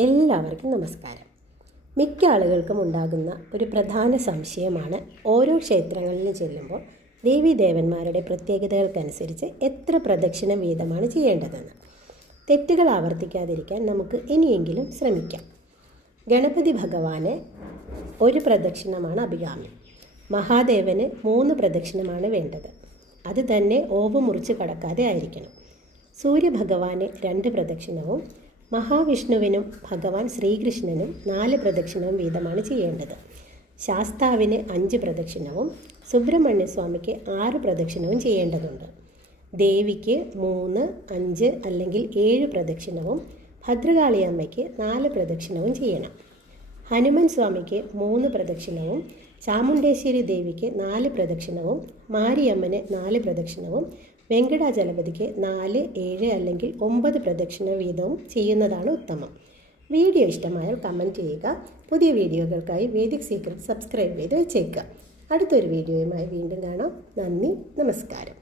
എല്ലാവർക്കും നമസ്കാരം. മിക്ക ആളുകൾക്കും ഉണ്ടാകുന്ന ഒരു പ്രധാന സംശയമാണ് ഓരോ ക്ഷേത്രങ്ങളിലും ചെല്ലുമ്പോൾ ദേവീദേവന്മാരുടെ പ്രത്യേകതകൾക്കനുസരിച്ച് എത്ര പ്രദക്ഷിണം വീതമാണ് ചെയ്യേണ്ടതെന്ന്. തെറ്റുകൾ ആവർത്തിക്കാതിരിക്കാൻ നമുക്ക് ഇനിയെങ്കിലും ശ്രമിക്കാം. ഗണപതി ഭഗവാന് ഒരു പ്രദക്ഷിണമാണ് അഭികാമ്യം. മഹാദേവന് 3 പ്രദക്ഷിണമാണ് വേണ്ടത്. അത് തന്നെ ഓവ് മുറിച്ച് കടക്കാതെ ആയിരിക്കണം. സൂര്യഭഗവാന് 2 പ്രദക്ഷിണവും മഹാവിഷ്ണുവിനും ഭഗവാൻ ശ്രീകൃഷ്ണനും 4 പ്രദക്ഷിണവും വീതമാണ് ചെയ്യേണ്ടത്. ശാസ്താവിന് 5 പ്രദക്ഷിണവും സുബ്രഹ്മണ്യസ്വാമിക്ക് 6 പ്രദക്ഷിണവും ചെയ്യേണ്ടതുണ്ട്. ദേവിക്ക് 3, 5 അല്ലെങ്കിൽ 7 പ്രദക്ഷിണവും ഭദ്രകാളിയമ്മയ്ക്ക് 4 പ്രദക്ഷിണവും ചെയ്യണം. ഹനുമാൻ സ്വാമിക്ക് 3 പ്രദക്ഷിണവും ചാമുണ്ടേശ്വരി ദേവിക്ക് 4 പ്രദക്ഷിണവും മാരിയമ്മന് 4 പ്രദക്ഷിണവും വെങ്കടാചലപതിക്ക് 4, 7 അല്ലെങ്കിൽ 9 പ്രദക്ഷിണ വീതവും ചെയ്യുന്നതാണ് ഉത്തമം. വീഡിയോ ഇഷ്ടമായാൽ കമൻറ്റ് ചെയ്യുക. പുതിയ വീഡിയോകൾക്കായി വേദിക് സീക്രട്ട് സബ്സ്ക്രൈബ് ചെയ്ത് വെച്ചേക്കുക. അടുത്തൊരു വീഡിയോയുമായി വീണ്ടും കാണാം. നന്ദി, നമസ്കാരം.